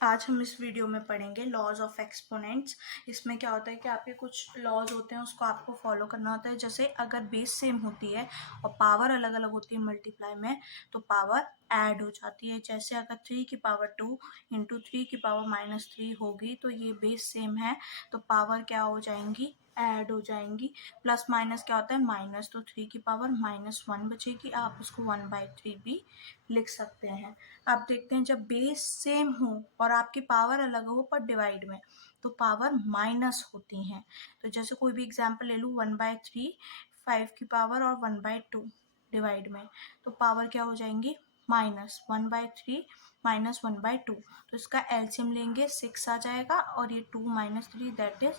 आज हम इस वीडियो में पढ़ेंगे लॉज ऑफ एक्सपोनेंट्स। इसमें क्या होता है कि आपके कुछ लॉज होते हैं, उसको आपको फॉलो करना होता है। जैसे अगर बेस सेम होती है और पावर अलग अलग होती है मल्टीप्लाई में, तो पावर ऐड हो जाती है। जैसे अगर 3 की पावर 2 इंटू 3 की पावर -3 होगी तो ये बेस सेम है, तो पावर क्या हो जाएंगी, ऐड हो जाएंगी। प्लस माइनस क्या होता है, माइनस, तो 3 की पावर -1 बचेगी। आप इसको 1/3 भी लिख सकते हैं। आप देखते हैं जब बेस सेम हो और आपकी पावर अलग हो पर डिवाइड में, तो पावर माइनस होती हैं। तो जैसे कोई भी एग्जांपल ले लूँ, 1/3 5 की पावर और 1/2 डिवाइड में, तो पावर क्या हो जाएंगी, -1/3 -1/2। तो इसका एलसीएम लेंगे 6 आ जाएगा, और ये 2 - 3 दैट इज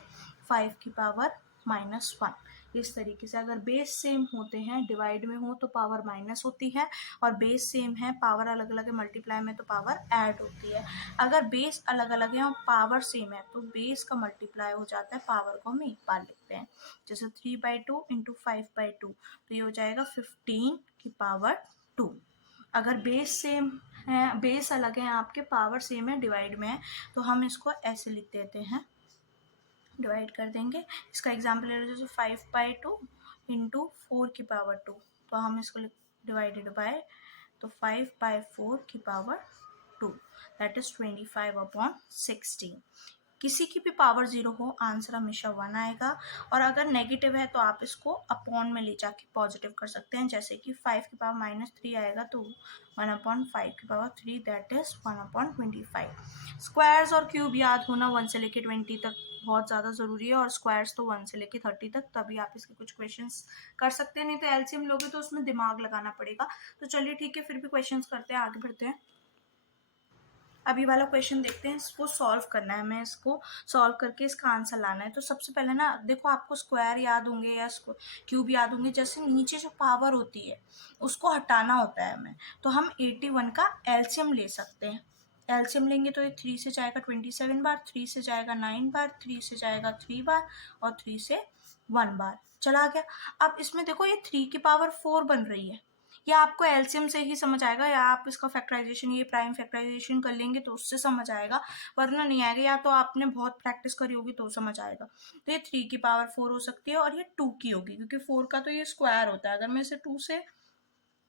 5 की पावर -1। इस तरीके से अगर बेस सेम होते हैं, डिवाइड में हो तो पावर माइनस होती है, और बेस सेम है, पावर अलग अलग है मल्टीप्लाई में, तो पावर ऐड होती है। अगर बेस अलग अलग है और पावर सेम है तो बेस का मल्टीप्लाई हो जाता है, पावर को हम एक बार लिखते हैं। जैसे 3/2 इंटू 5/2, तो ये हो जाएगा 15 की पावर 2। अगर बेस सेम है, बेस अलग है आपके, पावर सेम है, डिवाइड में है, तो हम इसको ऐसे लिख देते हैं, डिवाइड कर देंगे। इसका एग्जाम्पल ले लो, जैसे 5/2 इंटू 4 की पावर 2, तो हम इसको डिवाइडेड बाय, तो 5/4 की पावर 2 दैट इज 25/16। किसी की भी पावर 0 हो, आंसर हमेशा 1 आएगा। और अगर नेगेटिव है तो आप इसको अपॉन में ले जाके पॉजिटिव कर सकते हैं। जैसे कि 5 की पावर -3 आएगा तो 1/5 की पावर 3 दैट इज 1/25। स्क्वायर्स और क्यूब याद होना 1 से लेके 20 तक बहुत ज़्यादा ज़रूरी है, और स्क्वायर्स तो 1 से लेके 30 तक, तभी आप इसके कुछ क्वेश्चंस कर सकते हैं। नहीं तो एलसीएम लोगे तो उसमें दिमाग लगाना पड़ेगा। तो चलिए ठीक है, फिर भी क्वेश्चंस करते हैं, आगे बढ़ते हैं। अभी वाला क्वेश्चन देखते हैं, इसको सॉल्व करना है, हमें इसको सॉल्व करके इसका आंसर लाना है। तो सबसे पहले ना देखो, आपको स्क्वायर याद होंगे या क्यूब याद होंगे। जैसे नीचे जो पावर होती है उसको हटाना होता है हमें, तो हम 81 का एलसीएम ले सकते हैं। एलसीएम लेंगे तो ये 3 से जाएगा 27 बार, 3 से जाएगा 9 बार, 3 से जाएगा 3 बार, और 3 से 1 बार चला गया। अब इसमें देखो ये 3 की पावर 4 बन रही है, या आपको एलसीएम से ही समझ आएगा, या आप इसका फैक्टराइजेशन, ये प्राइम फैक्टराइजेशन कर लेंगे तो उससे समझ आएगा, वरना नहीं आएगा। या तो आपने बहुत प्रैक्टिस करी होगी तो समझ आएगा। तो ये 3 की पावर 4 हो सकती है, और ये 2 की होगी, क्योंकि 4 का तो ये स्क्वायर होता है। अगर मैं इसे 2 से,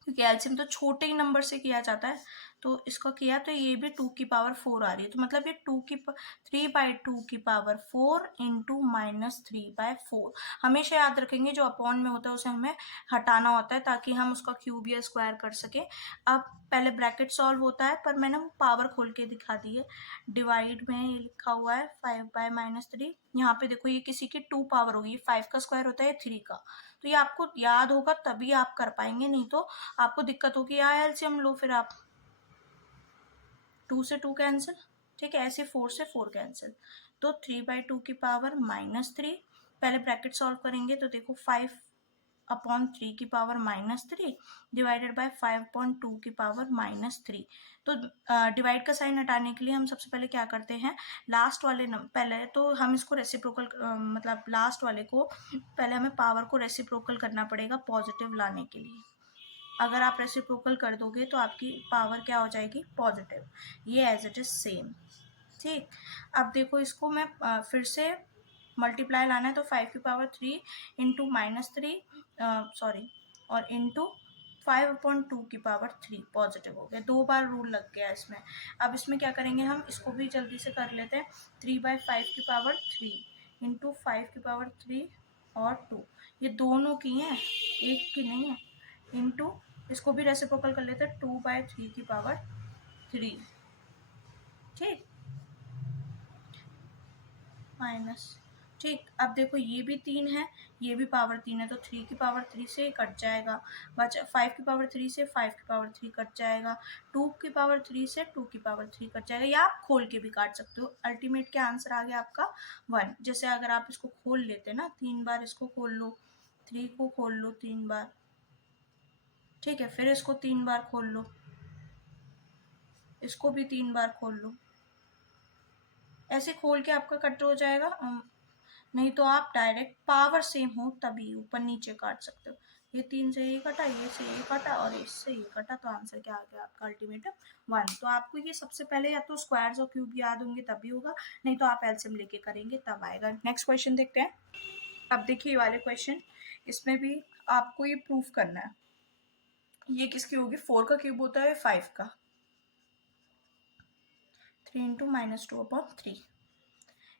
क्योंकि एलसीएम तो छोटे ही नंबर से किया जाता है, तो इसका किया तो ये भी 2 की पावर 4 आ रही है। तो मतलब ये 3/2 की पावर 4 इंटू -3/4। हमेशा याद रखेंगे जो अपॉन में होता है उसे हमें हटाना होता है, ताकि हम उसका क्यूब या स्क्वायर कर सके। अब पहले ब्रैकेट सॉल्व होता है, पर मैंने वो पावर खोल के दिखा दी है। डिवाइड में ये लिखा हुआ है 5/-3। यहाँ पे देखो ये किसी की 2 पावर होगी, 5 का स्क्वायर होता है 3 का। तो ये आपको याद होगा तभी आप कर पाएंगे, नहीं तो आपको दिक्कत होगी। या एलसीएम लो, फिर आप 2 से 2 कैंसिल, ठीक है, ऐसे 4 से 4 कैंसिल, तो 3/2 की पावर -3। पहले ब्रैकेट सॉल्व करेंगे तो देखो 5/3 की पावर -3 डिवाइडेड बाय 5/2 की पावर -3। तो डिवाइड का साइन हटाने के लिए हम सबसे पहले क्या करते हैं, लास्ट वाले पहले तो हम इसको रेसिप्रोकल, मतलब लास्ट वाले को पहले हमें पावर को रेसिप्रोकल करना पड़ेगा पॉजिटिव लाने के लिए। अगर आप रेसिप्रोकल कर दोगे तो आपकी पावर क्या हो जाएगी, पॉजिटिव। ये एज इट इज सेम, ठीक। अब देखो इसको मैं फिर से मल्टीप्लाई लाना है, तो 5 की पावर 3 इंटू -3, सॉरी, और इंटू 5/2 की पावर 3 पॉजिटिव हो गया। 2 बार रूल लग गया इसमें। अब इसमें क्या करेंगे, हम इसको भी जल्दी से कर लेते हैं। 3/5 की पावर 3 इंटू 5 की पावर 3 और 2, ये दोनों की हैं, एक की नहीं है। इंटू इसको भी रेसिप्रोकल कर लेते हैं, 2/3 की पावर 3, ठीक, माइनस, ठीक। अब देखो ये भी 3 है, ये भी पावर 3 है, तो 3 की पावर 3 से कट जाएगा, बचा 5 की पावर 3 से 5 की पावर 3 कट जाएगा, 2 की पावर 3 से 2 की पावर 3 कट जाएगा, या आप खोल के भी काट सकते हो। अल्टीमेट क्या आंसर आ गया आपका 1। जैसे अगर आप इसको खोल लेते ना, 3 बार इसको खोल लो, 3 को खोल लो 3 बार, ठीक है, फिर इसको 3 बार खोल लो, इसको भी 3 बार खोल लो, ऐसे खोल के आपका कट हो जाएगा। नहीं तो आप डायरेक्ट पावर सेम हो तभी ऊपर नीचे काट सकते हो। ये 3 से ये कटा, ये से ये कटा और इससे ये कटा, तो आंसर क्या आ गया आपका अल्टीमेट 1। तो आपको ये सबसे पहले या तो स्क्वायर्स और क्यूब याद होंगे तभी होगा, नहीं तो आप एलसीएम लेके करेंगे तब आएगा। नेक्स्ट क्वेश्चन देखते हैं। अब देखिए ये वाले क्वेश्चन, इसमें भी आपको ये प्रूफ करना है। ये किसकी होगी, 4 का क्यूब होता है 5 का, 3 इंटू -2/3।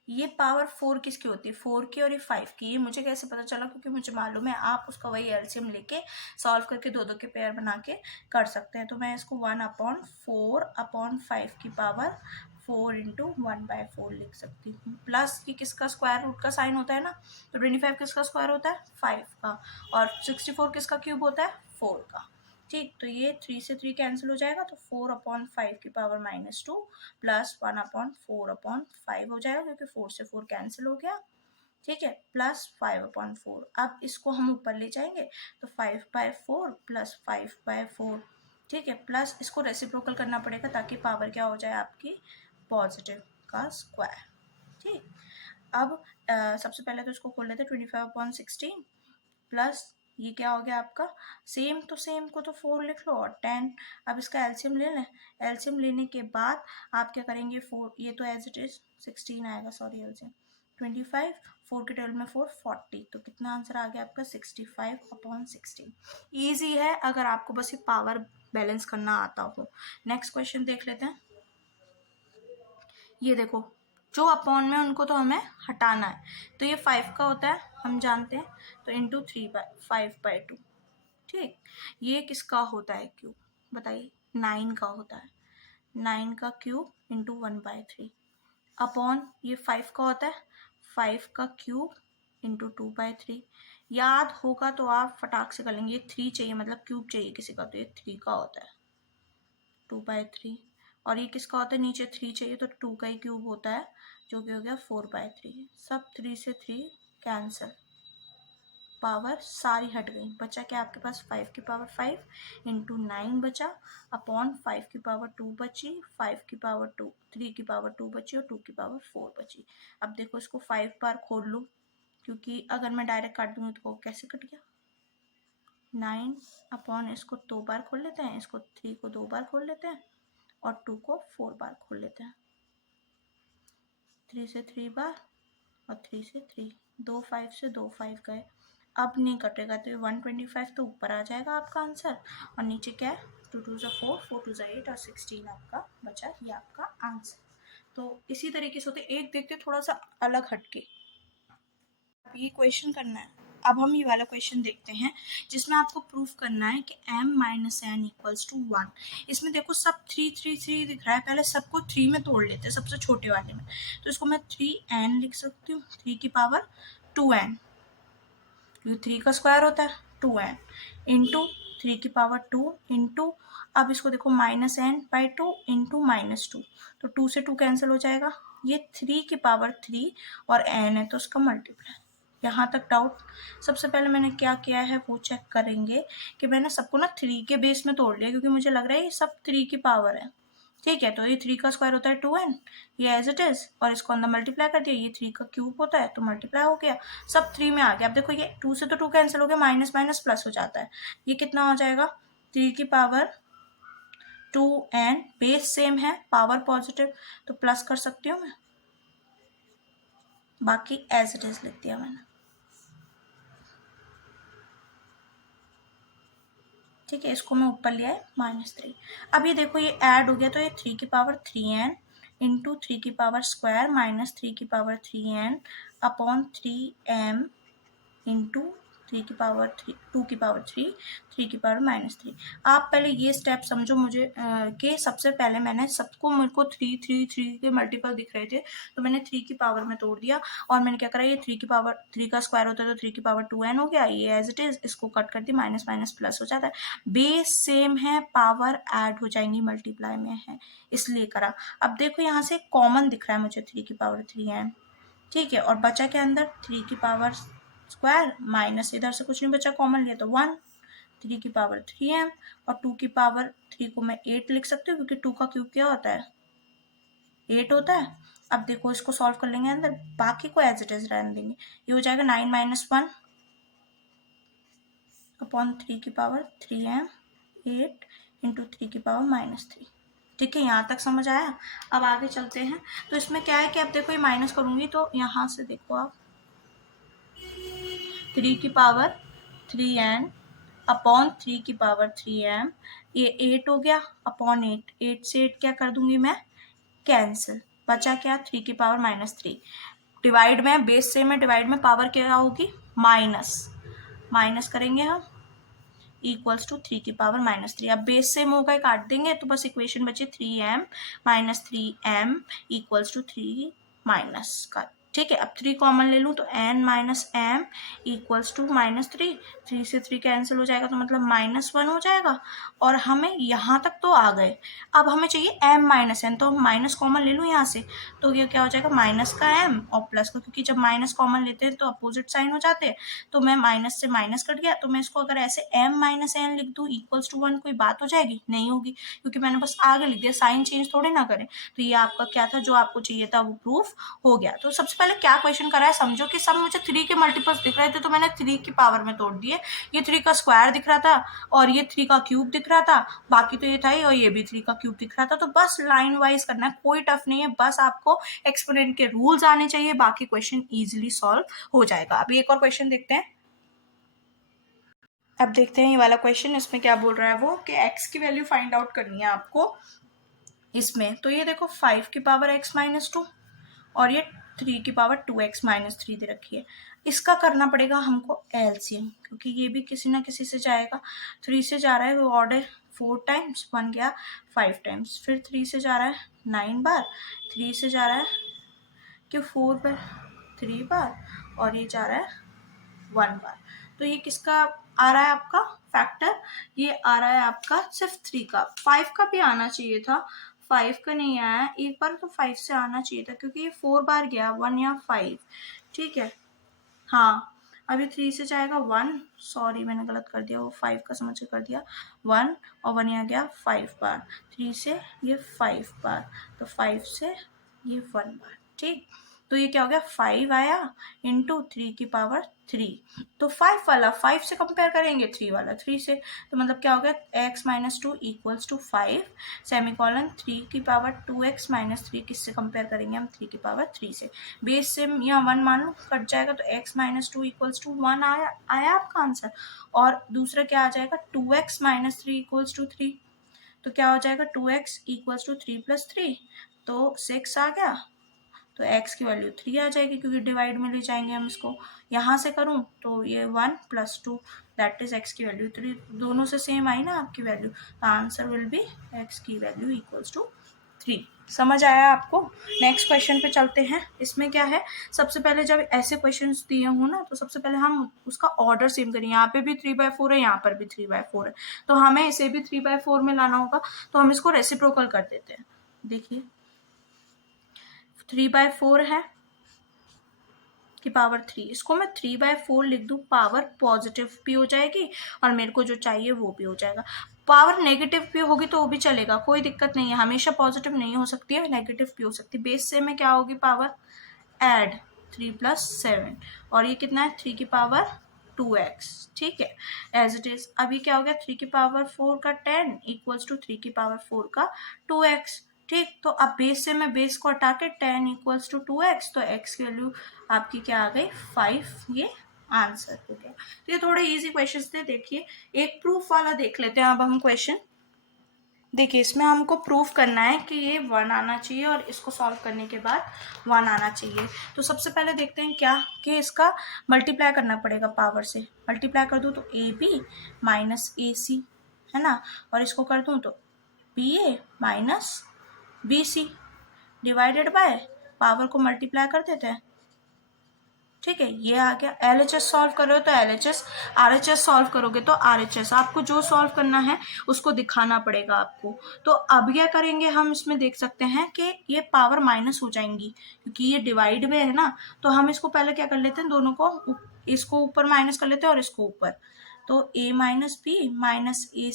ये पावर 4 किसकी होती है, 4 की और ये 5 की। ये मुझे कैसे पता चला, क्योंकि मुझे मालूम है आप उसका वही एलसीएम लेके सॉल्व करके दो दो के पेयर बना के कर सकते हैं। तो मैं इसको 1/4/5 की पावर 4 इंटू 1/4 लिख सकती हूँ। प्लस ये किसका स्क्वायर रूट का साइन होता है ना, तो 25 किसका स्क्वायर होता है, 5 का, और 64 किसका क्यूब होता है, 4 का। ठीक, तो ये 3 से 3 कैंसिल हो जाएगा, तो 4/5 की पावर -2 प्लस 1/4/5 हो जाएगा, क्योंकि 4 से 4 कैंसिल हो गया। ठीक है, प्लस 5/4। अब इसको हम ऊपर ले जाएंगे तो 5/4 प्लस 5/4। ठीक है, प्लस इसको रेसिप्रोकल करना पड़ेगा ताकि पावर क्या हो जाए आपकी, पॉजिटिव का स्क्वायर। ठीक, अब सबसे पहले तो इसको खोल लेते हैं, 25/16 प्लस ये क्या हो गया आपका, सेम तो सेम को तो 4 लिख लो और 10। अब इसका एलसीएम ले लें। एलसीएम लेने के बाद आप क्या करेंगे, 4, ये तो एज इट इज 16 आएगा, सॉरी एलसीएम 25, 4 के 12 में 4 40, तो कितना आंसर आ गया आपका 65/16। ईजी है अगर आपको बस ये पावर बैलेंस करना आता हो। नेक्स्ट क्वेश्चन देख लेते हैं। ये देखो, जो अपॉन में उनको तो हमें हटाना है, तो ये 5 का होता है हम जानते हैं, तो इंटू 3/5/2। ठीक, ये किसका होता है क्यूब, बताइए, 9 का होता है, 9 का क्यूब इंटू 1/3 अपॉन ये 5 का होता है, 5 का क्यूब इंटू 2/3। याद होगा तो आप फटाक से कर लेंगे। ये 3 चाहिए, मतलब क्यूब चाहिए किसी का, तो ये 3 का होता है 2/3, और ये किसका होता है, नीचे 3 चाहिए तो 2 का ही क्यूब होता है, जो कि हो गया 4/3। सब 3 से 3 कैंसिल, पावर सारी हट गई, बचा क्या आपके पास, 5 की पावर 5 इंटू 9 बचा, अपॉन 5 की पावर 2 बची, 5 की पावर 2, 3 की पावर 2 बची और 2 की पावर 4 बची। अब देखो इसको 5 बार खोल लो, क्योंकि अगर मैं डायरेक्ट काट दूंगी तो कैसे कट गया, 9 अपॉन इसको 2 बार खोल लेते हैं, इसको 3 को 2 बार खोल लेते हैं और 2 को 4 बार खोल लेते हैं। 3 से 3 बार और 3 से 3, 2 5 से 2 5 गए, अब नहीं कटेगा, तो ये 125 तो ऊपर आ जाएगा आपका आंसर, और नीचे क्या है, 2 2 4, 4 2 8 और 16 आपका बचा, ये आपका आंसर। तो इसी तरीके से होते, एक देखते थोड़ा सा अलग हटके, ये क्वेश्चन करना है। अब हम ये वाला क्वेश्चन देखते हैं, जिसमें आपको प्रूफ करना है कि m - n = 1। इसमें देखो सब 3 3 3 दिख रहा है, पहले सबको 3 में तोड़ लेते हैं, सबसे छोटे वाले में, तो इसको मैं 3n लिख सकती हूँ, 3 की पावर 2n, जो 3 का स्क्वायर होता है 2n, इंटू 3 की पावर 2 इंटू, अब इसको देखो -n/2 इंटू -2, तो 2 से 2 कैंसिल हो जाएगा, ये 3 की पावर 3 और n है तो उसका मल्टीप्लाई। यहाँ तक डाउट, सबसे पहले मैंने क्या किया है वो चेक करेंगे कि मैंने सबको ना 3 के बेस में तोड़ लिया, क्योंकि मुझे लग रहा है ये सब 3 की पावर है। ठीक है, तो ये 3 का स्क्वायर होता है 2n, ये एज इट इज, और इसको अंदर मल्टीप्लाई कर दिया, ये 3 का क्यूब होता है तो मल्टीप्लाई हो गया, सब 3 में आ गया। अब देखो ये 2 से तो 2 कैंसिल हो गया, माइनस माइनस प्लस हो जाता है, ये कितना हो जाएगा, 3 की पावर 2n, बेस सेम है, पावर पॉजिटिव, तो प्लस कर सकती हूँ मैं, बाकी एज इट इज लिख दिया मैंने। ठीक है, इसको मैं ऊपर लिया है -3। अब ये देखो ये ऐड हो गया, तो ये 3 की पावर 3n इंटू 3 की पावर स्क्वायर माइनस 3 की power 3n upon 3m into 3 की पावर 3, 2 की पावर 3, 3 की पावर -3। आप पहले ये स्टेप समझो मुझे कि सबसे पहले मैंने सबको, मेरे को 3 3 3 के मल्टीपल दिख रहे थे, तो मैंने 3 की पावर में तोड़ दिया, और मैंने क्या करा, ये 3 की पावर 3 का स्क्वायर होता है तो 3 की पावर 2n हो गया, ये एज इट इज, इसको कट कर दी, माइनस माइनस प्लस हो जाता है, बेस सेम है, पावर ऐड हो जाएंगी, मल्टीप्लाई में है इसलिए करा। अब देखो यहाँ से कॉमन दिख रहा है मुझे 3 की पावर 3n, ठीक है, और बचा के अंदर 3 की पावर स्क्वायर माइनस, इधर से कुछ नहीं बचा, कॉमन लिया तो 1, 3 की पावर 3m, और 2 की पावर 3 को मैं 8 लिख सकती हूँ, क्योंकि 2 का क्यूब क्या होता है, 8 होता है। अब देखो इसको सॉल्व कर लेंगे अंदर, बाकी को एज इट इज रहने देंगे, ये हो जाएगा 9 - 1, अपॉन 3 की पावर 3m 8 इंटू 3 की पावर -3। ठीक है, यहाँ तक समझ आया। अब आगे चलते हैं। तो इसमें क्या है कि अब देखो ये माइनस करूँगी तो यहाँ से देखो आप 3 की पावर 3n अपॉन 3 की पावर 3m, ये 8 हो गया अपॉन 8, 8 से 8 क्या कर दूंगी मैं, कैंसिल, बचा क्या 3 की पावर -3। डिवाइड में बेस से में डिवाइड में पावर क्या होगी, माइनस, माइनस करेंगे हम इक्वल्स टू 3 की पावर -3। अब बेस से हो गए, काट देंगे तो बस इक्वेशन बची 3m -3m equals to 3 minus का। ठीक है, अब 3 कॉमन ले लूँ तो n minus M equals to -3, 3 से 3 कैंसिल हो जाएगा तो मतलब -1 हो जाएगा। और हमें यहाँ तक तो आ गए, अब हमें चाहिए m माइनस n, तो हम माइनस कॉमन ले लूँ यहाँ से, तो ये क्या हो जाएगा माइनस का m और प्लस का, क्योंकि जब माइनस कॉमन लेते हैं तो अपोजिट साइन हो जाते हैं, तो मैं माइनस से माइनस कट गया, तो मैं इसको अगर ऐसे m माइनस एन लिख दूँ इक्वल्स टू 1, कोई बात हो जाएगी, नहीं होगी, क्योंकि मैंने बस आगे लिख दिया, साइन चेंज थोड़े ना करें। तो ये आपका क्या था, जो आपको चाहिए था वो प्रूफ हो गया। तो सबसे पहले क्या क्वेश्चन करा है, समझो कि सब मुझे 3 के मल्टीपल्स दिख रहे थे तो मैंने 3 की पावर में तोड़ दिए। ये 3 का स्क्वायर दिख रहा था और ये 3 का क्यूब दिख रहा था, बाकी तो ये था ही, और ये भी 3 का क्यूब दिख रहा था। तो बस लाइन वाइज करना है, कोई टफ नहीं है, बस आपको एक्सपोनेंट के रूल्स आने चाहिए, बाकी क्वेश्चन इजिली सॉल्व हो जाएगा। अभी एक और क्वेश्चन देखते हैं। अब देखते हैं ये वाला क्वेश्चन, इसमें क्या बोल रहा है वो, कि x की वैल्यू फाइंड आउट करनी है आपको इसमें। तो ये देखो 5 की पावर x -2 और ये 3 की पावर 2x -3 दे रखी है। इसका करना पड़ेगा हमको एलसीएम, क्योंकि ये भी किसी ना किसी से जाएगा। 3 से जा रहा है वो ऑर्डर 4 टाइम्स, बन गया 5 टाइम्स, फिर 3 से जा रहा है 9 बार, 3 से जा रहा है कि 4 बार 3 बार, और ये जा रहा है 1 बार। तो ये किसका आ रहा है आपका फैक्टर, ये आ रहा है आपका सिर्फ 3 का। 5 का भी आना चाहिए था, 5 का नहीं आया, एक बार तो 5 से आना चाहिए था, क्योंकि ये 4 बार गया 1 या 5। ठीक है, हाँ, अभी 3 से जाएगा 1, सॉरी मैंने गलत कर दिया, वो 5 का समझ के कर दिया 1, और 1 यहाँ गया 5 बार, 3 से ये 5 बार, तो 5 से ये 1 बार। ठीक, तो ये क्या हो गया 5 आया इंटू 3 की पावर 3। तो 5 वाला 5 से कंपेयर करेंगे, 3 वाला 3 से, तो मतलब क्या हो गया x -2 इक्वल्स टू 5 सेमीकोलन 3 की पावर 2x -3, किससे कंपेयर करेंगे हम 3 की पावर 3 से। बेस से यहाँ 1 मान लो, कट जाएगा तो x -2 इक्वल्स टू 1 आया आपका आंसर। और दूसरा क्या आ जाएगा 2x -3 इक्वल्स टू 3, तो क्या हो जाएगा 2x इक्वल्स टू 3 + 3, तो 6 आ गया, तो x की वैल्यू 3 आ जाएगी, क्योंकि डिवाइड में ले जाएंगे हम इसको। यहाँ से करूँ तो ये 1 + 2 दैट इज x की वैल्यू 3, दोनों से सेम आई ना आपकी वैल्यू, तो आंसर विल बी x की वैल्यू इक्वल्स टू 3। समझ आया आपको। नेक्स्ट क्वेश्चन पे चलते हैं। इसमें क्या है, सबसे पहले जब ऐसे क्वेश्चंस दिए हो ना, तो सबसे पहले हम उसका ऑर्डर सेम करें। यहाँ पे भी 3/4 है, यहाँ पर भी 3/4 है, तो हमें इसे भी 3/4 में लाना होगा, तो हम इसको रेसिप्रोकल कर देते हैं। देखिए 3/4 है की पावर 3, इसको मैं 3/4 लिख दूं, पावर पॉजिटिव भी हो जाएगी और मेरे को जो चाहिए वो भी हो जाएगा। पावर नेगेटिव भी होगी तो वो भी चलेगा, कोई दिक्कत नहीं है, हमेशा पॉजिटिव नहीं हो सकती है, नेगेटिव भी हो सकती है। बेस से में क्या होगी पावर, ऐड 3 + 7, और ये कितना है 3 की पावर 2x। ठीक है, एज इट इज। अभी क्या हो गया 3 की पावर 4 का 10 इक्वल्स टू 3 की पावर 4 का 2x। ठीक, तो अब बेस से मैं बेस को हटा के 10 इक्वल्स टू 2x, तो x की वैल्यू आपकी क्या आ गई 5, ये आंसर हो गया। तो ये थोड़े इजी क्वेश्चंस थे। देखिए एक प्रूफ वाला देख लेते हैं अब हम क्वेश्चन। देखिए इसमें हमको प्रूफ करना है कि ये 1 आना चाहिए और इसको सॉल्व करने के बाद 1 आना चाहिए। तो सबसे पहले देखते हैं क्या कि इसका मल्टीप्लाई करना पड़ेगा पावर से। मल्टीप्लाई कर दूँ तो AB - AC है ना, और इसको कर दूँ तो BA - BC divided by power को मल्टीप्लाई कर देते हैं। ठीक है, ये आ गया। LHS सॉल्व करो तो LHS, RHS सॉल्व करोगे तो RHS। आपको जो सॉल्व करना है उसको दिखाना पड़ेगा आपको। तो अब क्या करेंगे हम, इसमें देख सकते हैं कि ये पावर माइनस हो जाएंगी, क्योंकि ये डिवाइड में है ना, तो हम इसको पहले क्या कर लेते हैं, दोनों को इसको ऊपर माइनस कर लेते हैं और इसको ऊपर। तो A - B - AC -B - A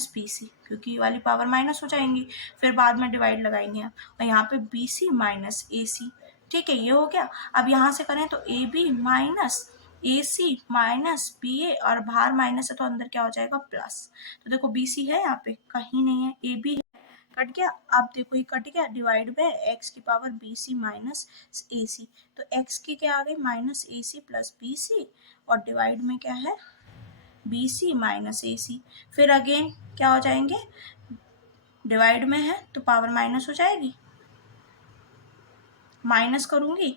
- BC, क्योंकि ये वाली पावर माइनस हो जाएंगी, फिर बाद में डिवाइड लगाएंगे हम, और यहाँ पे BC - AC। ठीक है, ये हो गया। अब यहाँ से करें तो AB - ए सी माइनस बी ए, और बाहर माइनस है तो अंदर क्या हो जाएगा प्लस। तो देखो बी सी है यहाँ पे कहीं नहीं है, ए बी है, कट गया। अब देखो ये कट गया, डिवाइड बाय एक्स की पावर बी सी माइनस ए सी। तो एक्स की क्या आ गई माइनस ए सी प्लस बी सी, और डिवाइड में क्या है बी सी माइनस ए सी। फिर अगेन क्या हो जाएंगे, डिवाइड में है तो पावर माइनस हो जाएगी, माइनस करूंगी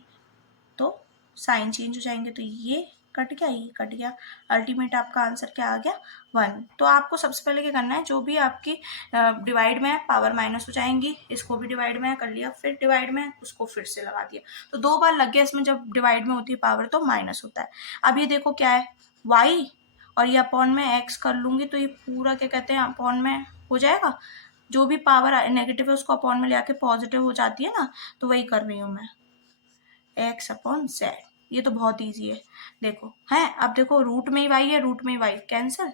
तो साइन चेंज हो जाएंगे, तो ये कट गया, ये कट गया। अल्टीमेट आपका आंसर क्या आ गया 1। तो आपको सबसे पहले क्या करना है, जो भी आपकी डिवाइड में है पावर माइनस हो जाएंगी, इसको भी डिवाइड में कर लिया, फिर डिवाइड में उसको फिर से लगा दिया, तो 2 बार लग गया इसमें। जब डिवाइड में होती है पावर तो माइनस होता है। अब ये देखो क्या है y, और ये अपॉन में x कर लूंगी तो ये पूरा क्या कहते हैं अपॉन में हो जाएगा। जो भी पावर नेगेटिव है उसको अपॉन में ले आके पॉजिटिव हो जाती है ना, तो वही कर रही हूँ मैं, एक्स अपॉन जेड। ये तो बहुत ईजी है, देखो है। अब देखो रूट में ही वाई है, रूट में ही वाई कैंसिल,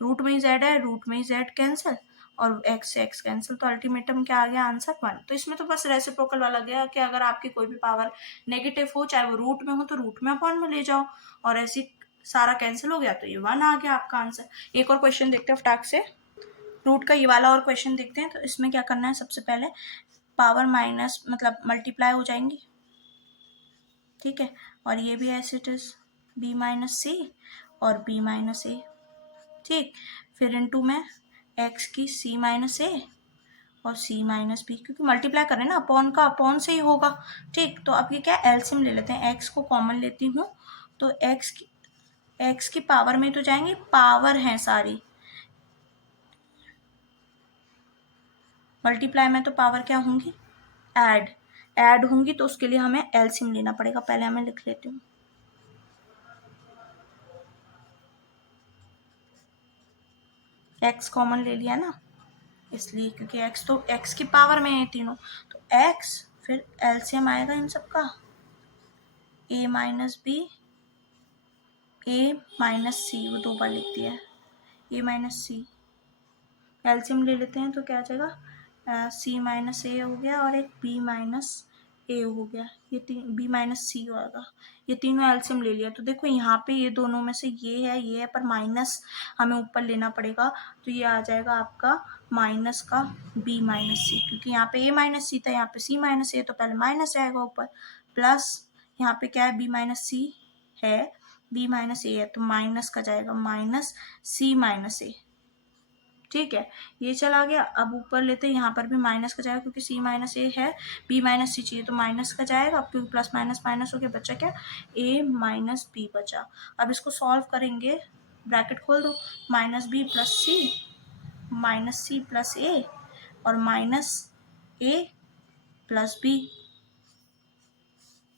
रूट में ही जेड है, रूट में ही जेड कैंसिल, और एक्स से एक्स कैंसिल, तो अल्टीमेटम क्या आ गया आंसर 1। तो इसमें तो बस रेसिप्रोकल वाला गया कि अगर आपकी कोई भी पावर नेगेटिव हो, चाहे वो रूट में हो, तो रूट में अपॉन में ले जाओ, और ऐसे सारा कैंसिल हो गया तो ये 1 आ गया आपका आंसर। एक और क्वेश्चन देखते हैं फटाक से, रूट का ये वाला और क्वेश्चन देखते हैं। तो इसमें क्या करना है, सबसे पहले पावर माइनस मतलब मल्टीप्लाई हो जाएंगी, ठीक है, और ये भी ऐसे इट इज बी माइनस सी और बी माइनस ए, ठीक। फिर इनटू में एक्स की सी माइनस ए और सी माइनस बी, क्योंकि मल्टीप्लाई कर रहे हैं ना, अपॉन का अपॉन से ही होगा, ठीक। तो अब ये क्या एलसीएम ले लेते हैं, एक्स को कॉमन लेती हूँ, तो एक्स की पावर में तो जाएंगे, पावर है सारी, मल्टीप्लाई में तो पावर क्या होंगी ऐड होंगी, तो उसके लिए हमें एलसीएम लेना पड़ेगा। पहले हमें लिख लेती हूँ, एक्स कॉमन ले लिया ना इसलिए, क्योंकि एक्स तो एक्स की पावर में है तीनों, तो एक्स फिर एलसीएम आएगा इन सब का, ए माइनस बी, ए माइनस सी, वो 2 बार लिख दिया है, ए माइनस सी। एलसीएम ले लेते हैं तो क्या आ जाएगा, सी माइनस ए हो गया और एक बी माइनस ए हो गया, ये तीन बी माइनस सी होगा। ये तीनों एलसीएम ले लिया, तो देखो यहाँ पे ये दोनों में से ये है पर माइनस हमें ऊपर लेना पड़ेगा, तो ये आ जाएगा आपका माइनस का बी माइनस सी, क्योंकि यहाँ पे ए माइनस सी था, यहाँ पे सी माइनस ए, तो पहले माइनस आएगा ऊपर, प्लस यहाँ पे क्या है बी माइनस सी है, बी माइनस ए है, तो माइनस का जाएगा माइनस सी माइनस ए, ठीक है। ये चला गया, अब ऊपर लेते हैं, यहाँ पर भी माइनस का जाएगा क्योंकि सी माइनस ए है, बी माइनस सी चाहिए तो माइनस का जाएगा, अब क्योंकि प्लस माइनस हो गया, बचा क्या ए माइनस बी बचा। अब इसको सॉल्व करेंगे, ब्रैकेट खोल दो, माइनस बी प्लस सी, माइनस सी प्लस ए, और माइनस ए प्लस बी,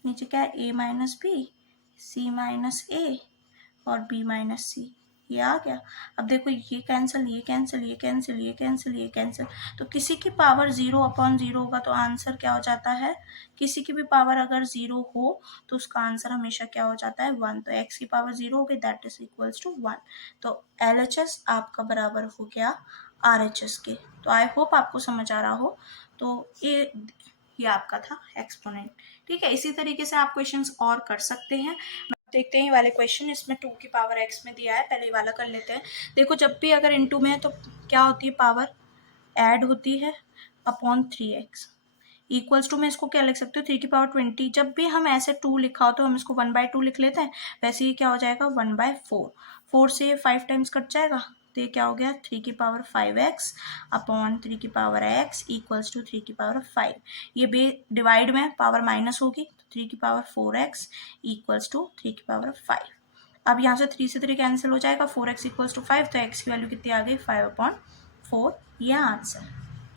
नीचे क्या है ए माइनस बी, सी माइनस ए और बी माइनस सी, ये आ गया। अब देखो ये कैंसिल, ये कैंसिल, ये कैंसिल, ये कैंसिल, ये कैंसिल, तो किसी की पावर 0/0 होगा तो आंसर क्या हो जाता है, किसी की भी पावर अगर 0 हो तो उसका आंसर हमेशा क्या हो जाता है 1। तो x की पावर 0 हो गई, दैट इज इक्वल्स टू 1। तो LHS आपका बराबर हो गया RHS के। तो आई होप आपको समझ आ रहा हो। तो ये आपका था एक्सपोनेंट, ठीक है। इसी तरीके से आप क्वेश्चंस और कर सकते हैं। देखते हैं ये वाले क्वेश्चन, इसमें 2 की पावर x में दिया है, पहले ये वाला कर लेते हैं। देखो जब भी अगर इनटू में है तो क्या होती है, पावर ऐड होती है अपॉन 3x, इक्वल्स टू में इसको क्या लिख सकते हो 3 की पावर 20। जब भी हम ऐसे 2 लिखा हो तो हम इसको 1/2 लिख लेते हैं, वैसे ही क्या हो जाएगा 1/4, 4 से 5 टाइम्स कट जाएगा, तो ये क्या हो गया 3 की पावर 5x अपॉन 3 की पावर x इक्वल्स टू 3 की पावर 5। ये बे डिवाइड में पावर माइनस होगी, तो 3 की पावर 4x इक्वल्स टू 3 की पावर 5। अब यहाँ से 3 से 3 कैंसिल हो जाएगा, 4x इक्वल्स टू 5, तो x की वैल्यू कितनी आ गई 5/4, यह आंसर,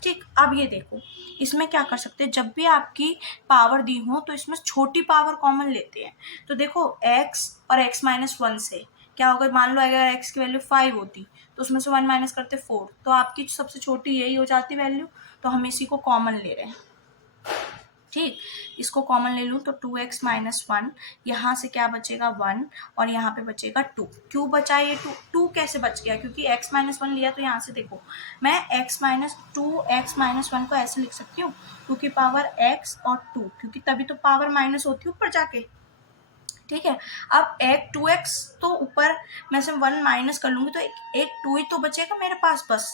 ठीक। अब ये देखो इसमें क्या कर सकते हैं, जब भी आपकी पावर दी हो तो इसमें छोटी पावर कॉमन लेते हैं। तो देखो x और x माइनस 1 से क्या होगा, मान लो अगर x की वैल्यू 5 होती तो उसमें से 1 माइनस करते 4, तो आपकी सबसे छोटी यही हो जाती वैल्यू, तो हम इसी को कॉमन ले रहे हैं, ठीक। इसको कॉमन ले लूँ तो 2x माइनस 1, यहाँ से क्या बचेगा 1 और यहाँ पे बचेगा 2। क्यों बचा ये 2 कैसे बच गया, क्योंकि x माइनस 1 लिया, तो यहाँ से देखो मैं x माइनस 1 को ऐसे लिख सकती हूँ 2 की पावर x और 2, क्योंकि तभी तो पावर माइनस होती है ऊपर जाके, ठीक है। अब एक 2x तो ऊपर मैं से 1 माइनस कर लूँगी तो एक 2 ही तो बचेगा मेरे पास बस,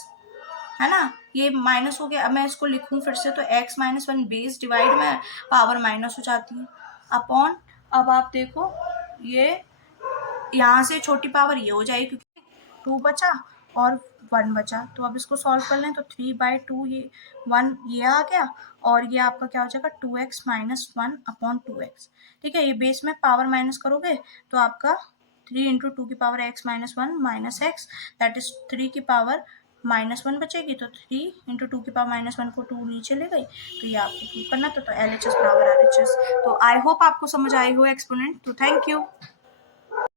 है ना। ये माइनस हो गया। अब मैं इसको लिखूँ फिर से तो x माइनस 1 बेस डिवाइड में पावर माइनस हो जाती है अपॉन, अब आप देखो ये यहाँ से छोटी पावर ये हो जाएगी क्योंकि 2 बचा और 1 बचा। तो अब इसको सॉल्व कर लें तो 3/2 ये 1 ये आ गया और ये आपका क्या हो जाएगा 2x माइनस 1 अपॉन 2x। ठीक है, ये बेस में पावर माइनस करोगे तो आपका 3 इंटू 2 की power x minus 1 minus x that is 3 की पावर माइनस 1 बचेगी। तो 3 इंटू 2 की पावर माइनस 1 को 2 नीचे ले गई तो ये आपको प्रूव करना था। तो LHS बराबर RHS। तो आई होप आपको समझ आई हो एक्सपोनेंट। तो थैंक यू।